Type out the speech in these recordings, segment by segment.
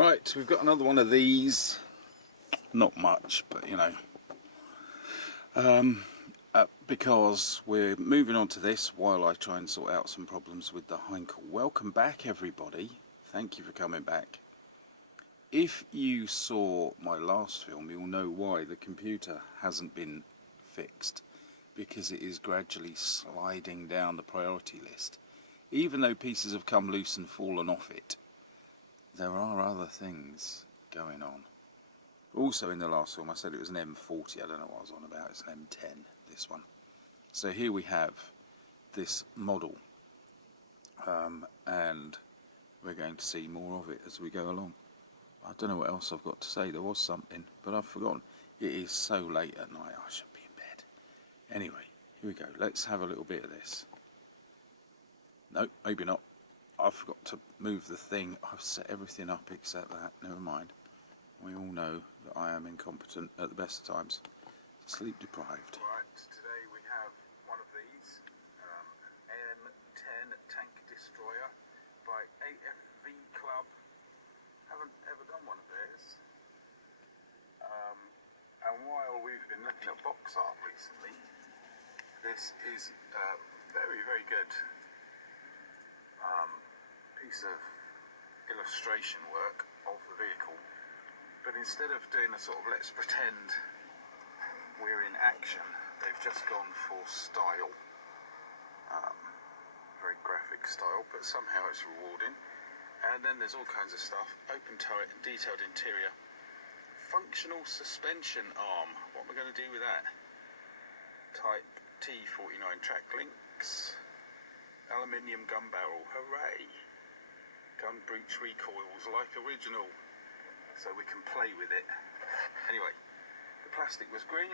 Right, we've got another one of these. Not much, but you know. Because we're moving on to this while I try and sort out some problems with the Heinkel. Welcome back, everybody. Thank you for coming back. If you saw my last film, you'll know why the computer hasn't been fixed. Because it is gradually sliding down the priority list. Even though pieces have come loose and fallen off it, there are other things going on. Also in the last film I said it was an M40, I don't know what I was on about, it's an M10, this one. So here we have this model, and we're going to see more of it as we go along. I don't know what else I've got to say, there was something, but I've forgotten. It is so late at night, I should be in bed. Anyway, here we go, let's have a little bit of this. No, maybe not. I forgot to move the thing. I've set everything up except that. Never mind. We all know that I am incompetent at the best of times. Sleep deprived. Right, today we have one of these, an M10 tank destroyer by AFV Club. Haven't ever done one of theirs. And while we've been looking at box art recently, this is very, very good piece of illustration work of the vehicle, but instead of doing a sort of let's pretend we're in action, they've just gone for style, very graphic style, but somehow it's rewarding. And then there's all kinds of stuff: open turret and detailed interior, functional suspension arm. What am I going to do with that? Type T49 track links, aluminium gun barrel, hooray! Gun breech recoils like original, so we can play with it. Anyway, the plastic was green,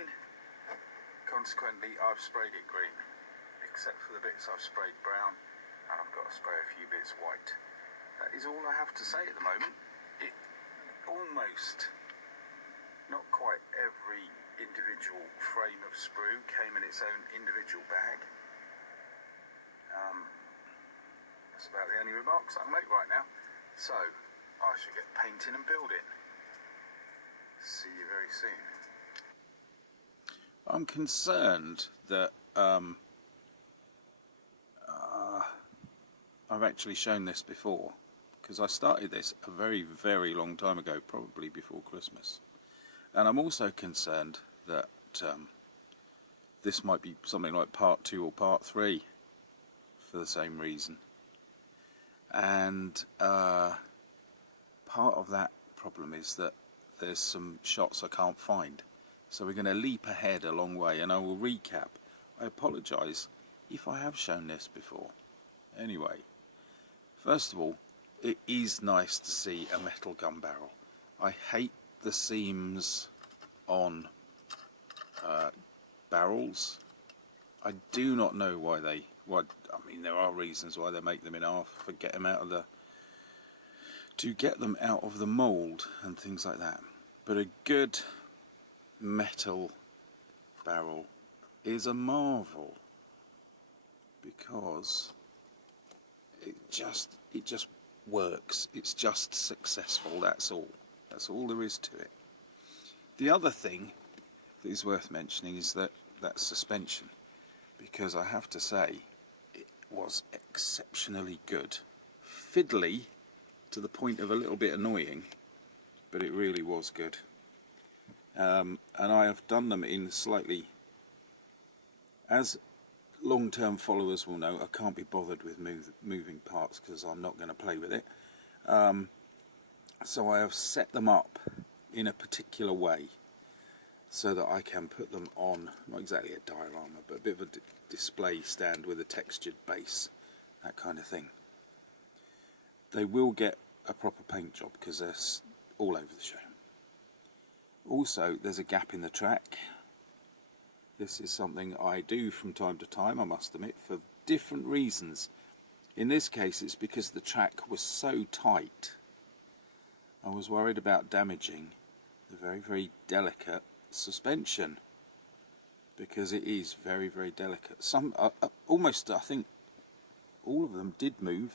consequently I've sprayed it green, except for the bits I've sprayed brown, and I've got to spray a few bits white. That is all I have to say at the moment. It almost, not quite every individual frame of sprue came in its own individual bag. That's about the only remarks I can make right now. So, I shall get painting and building. See you very soon. I'm concerned that I've actually shown this before, because I started this a very, very long time ago, probably before Christmas. And I'm also concerned that this might be something like part 2 or part 3 for the same reason. And part of that problem is that there's some shots I can't find. So we're going to leap ahead a long way, and I will recap. I apologise if I have shown this before. Anyway, first of all, it is nice to see a metal gun barrel. I hate the seams on barrels. I do not know why they... I mean, there are reasons why they make them in half to get them out of the mould and things like that. But a good metal barrel is a marvel, because it just works. It's just successful. That's all. That's all there is to it. The other thing that is worth mentioning is that suspension, because I have to say it was exceptionally good. Fiddly to the point of a little bit annoying, but it really was good. And I have done them in slightly, as long-term followers will know, I can't be bothered with moving parts because I'm not going to play with it. So I have set them up in a particular way so that I can put them on, not exactly a diorama, but a bit of a display stand with a textured base, that kind of thing. They will get a proper paint job because they're all over the show. Also, there's a gap in the track. This is something I do from time to time, I must admit, for different reasons. In this case, it's because the track was so tight. I was worried about damaging the very, very delicate suspension, because it is very, very delicate. Some almost, I think all of them did move,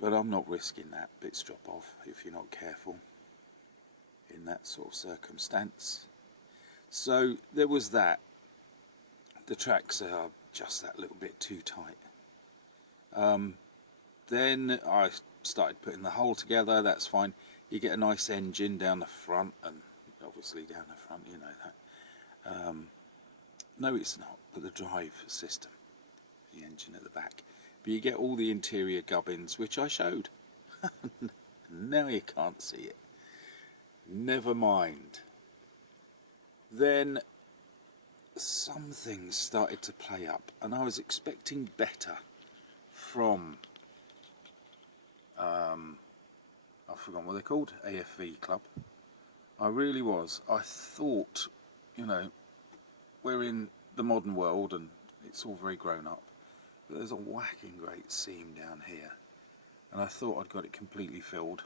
but I'm not risking that bits drop off if you're not careful in that sort of circumstance. So there was that. The tracks are just that little bit too tight. Then I started putting the hull together. That's fine. You get a nice engine down the front, and obviously down the front, you know that. No, it's not, but the drive system, the engine at the back. But you get all the interior gubbins, which I showed. Now you can't see it. Never mind. Then some things started to play up, and I was expecting better from I've forgotten what they're called, AFV Club. I really was. I thought, you know, we're in the modern world and it's all very grown up, but there's a whacking great seam down here, and I thought I'd got it completely filled,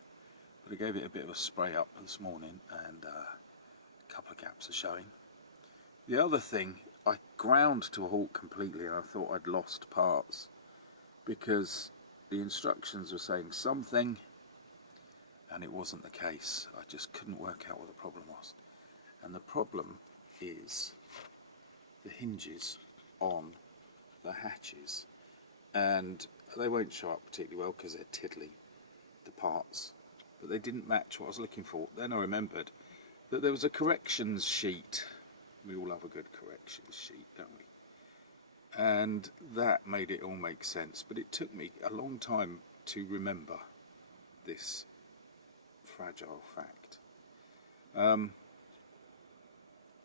but I gave it a bit of a spray up this morning, and a couple of gaps are showing. The other thing, I ground to a halt completely, and I thought I'd lost parts, because the instructions were saying something and it wasn't the case. I just couldn't work out what the problem was. And the problem is the hinges on the hatches, and they won't show up particularly well because they're tiddly, the parts, but they didn't match what I was looking for. Then I remembered that there was a corrections sheet. We all love a good corrections sheet, don't we? And that made it all make sense, but it took me a long time to remember this fragile fact.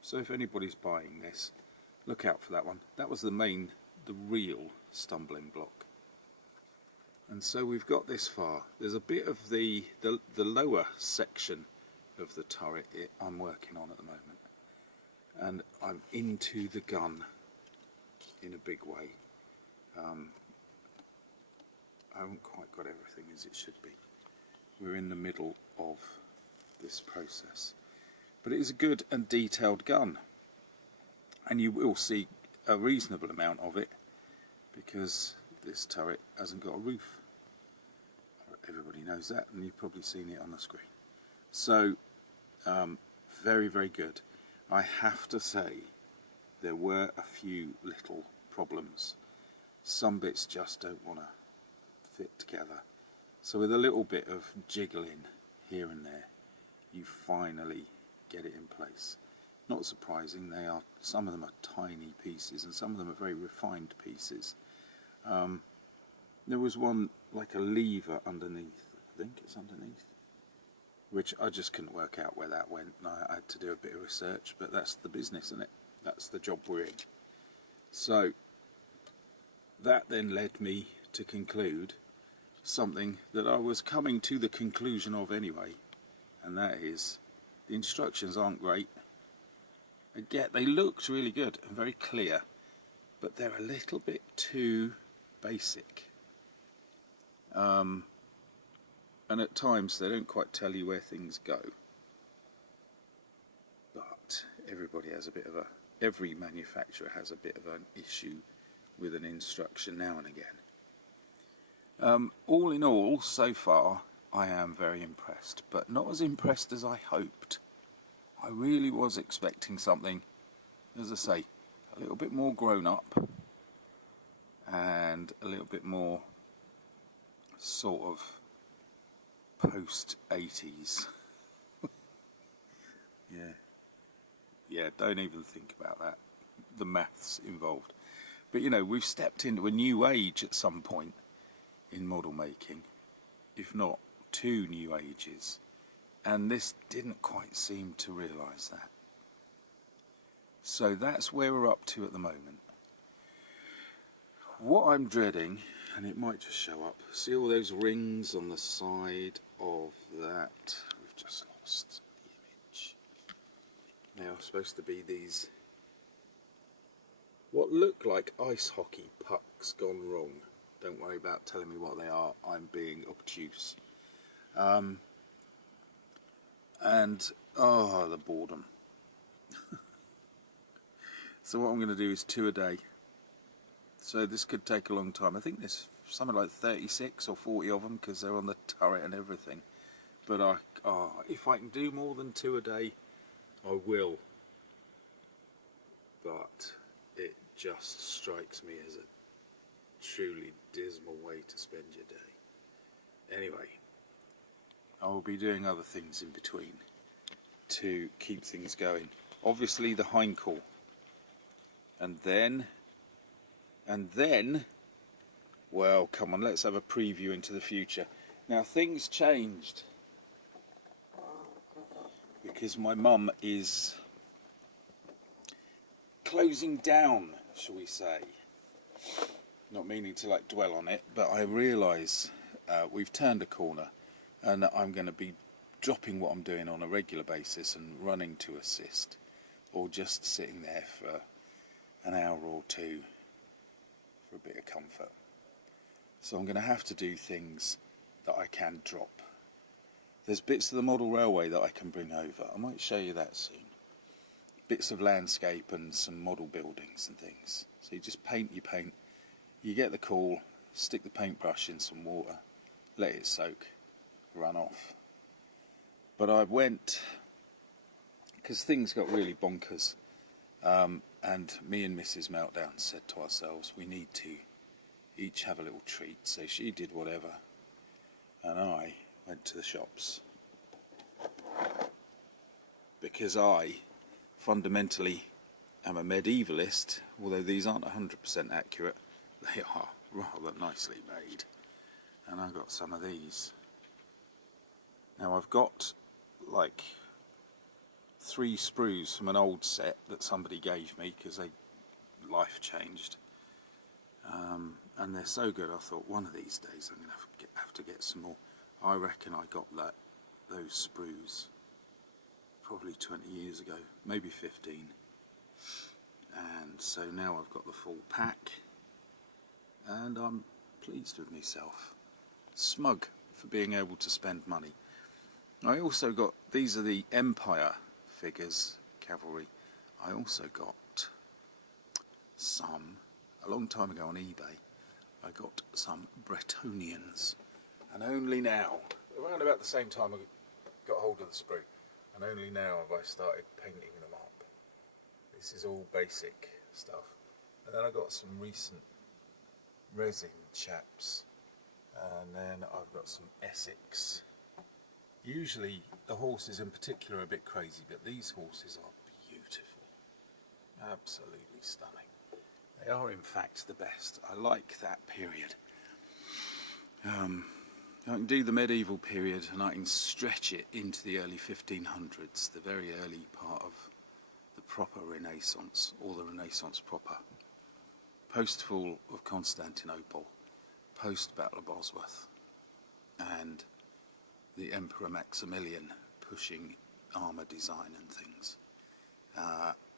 So if anybody's buying this, look out for that one. That was the real stumbling block. And so we've got this far. There's a bit of the lower section of the turret I'm working on at the moment, and I'm into the gun in a big way. I haven't quite got everything as it should be. We're in the middle of this process, but it is a good and detailed gun, and you will see a reasonable amount of it because this turret hasn't got a roof. Everybody knows that, and you've probably seen it on the screen. So very, very good. I have to say there were a few little problems. Some bits just don't want to fit together. So with a little bit of jiggling here and there, you finally get it in place. Not surprising, some of them are tiny pieces and some of them are very refined pieces. There was one like a lever underneath, I think it's underneath, which I just couldn't work out where that went, and I had to do a bit of research, but that's the business, isn't it? That's the job we're in. So that then led me to conclude something that I was coming to the conclusion of anyway, and that is the instructions aren't great. Again, they looked really good and very clear, but they're a little bit too basic. And at times they don't quite tell you where things go. But every manufacturer has a bit of an issue with an instruction now and again. All in all, so far, I am very impressed, but not as impressed as I hoped. I really was expecting something, as I say, a little bit more grown up and a little bit more sort of post-80s. Yeah, don't even think about that, the maths involved. But you know, we've stepped into a new age at some point in model making, if not two new ages, and this didn't quite seem to realise that. So that's where we're up to at the moment. What I'm dreading, and it might just show up, see all those rings on the side of that? We've just lost the image. They are supposed to be these, what look like ice hockey pucks gone wrong. Don't worry about telling me what they are, I'm being obtuse. The boredom. So what I'm going to do is 2 a day. So this could take a long time. I think there's something like 36 or 40 of them because they're on the turret and everything. But if I can do more than 2 a day, I will. But it just strikes me as a truly dismal way to spend your day. Anyway, I will be doing other things in between to keep things going. Obviously the hindcall. And then, well, come on, let's have a preview into the future. Now, things changed because my mum is closing down, shall we say. Not meaning to like dwell on it, but I realise we've turned a corner and I'm going to be dropping what I'm doing on a regular basis and running to assist, or just sitting there for an hour or two for a bit of comfort. So I'm going to have to do things that I can drop. There's bits of the model railway that I can bring over. I might show you that soon. Bits of landscape and some model buildings and things. So you just paint your paint, you get the call, stick the paintbrush in some water, let it soak, run off. But I went, because things got really bonkers, and me and Mrs. Meltdown said to ourselves, we need to each have a little treat. So she did whatever, and I went to the shops. Because I fundamentally am a medievalist, although these aren't 100% accurate, they are rather nicely made. And I got some of these. Now I've got like 3 sprues from an old set that somebody gave me because life changed. And they're so good, I thought one of these days I'm going to have to get some more. I reckon I got those sprues probably 20 years ago, maybe 15. And so now I've got the full pack and I'm pleased with myself. Smug for being able to spend money. I also got, these are the Empire figures, cavalry. I also got some, a long time ago on eBay, I got some Bretonians. And only now, around about the same time I got hold of the sprue, and only now have I started painting them up. This is all basic stuff. And then I got some recent resin chaps, and then I've got some Essex. Usually the horses in particular are a bit crazy, but these horses are beautiful, absolutely stunning. They are in fact the best. I like that period. I can do the medieval period and I can stretch it into the early 1500s, the very early part of the proper Renaissance, or the Renaissance proper. Post-fall of Constantinople, post-Battle of Bosworth, and the Emperor Maximilian pushing armour design and things.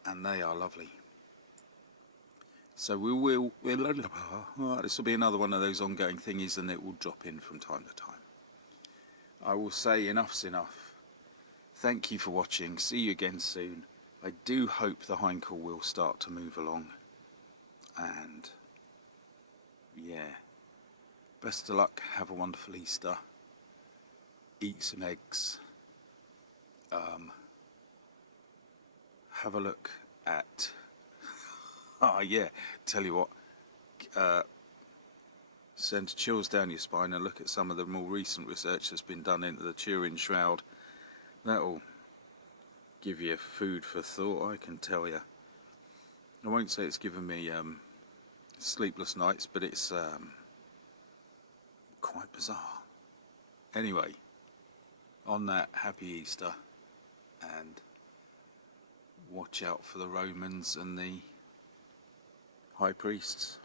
And they are lovely. So this will be another one of those ongoing thingies, and it will drop in from time to time. I will say enough's enough. Thank you for watching. See you again soon. I do hope the hindcall will start to move along. And yeah, best of luck. Have a wonderful Easter. Eat some eggs. Have a look at... yeah, tell you what, send chills down your spine and look at some of the more recent research that's been done into the Turin shroud. That'll give you food for thought, I can tell you. I won't say it's given me sleepless nights, but it's quite bizarre. Anyway, on that, happy Easter, and watch out for the Romans and the high priests.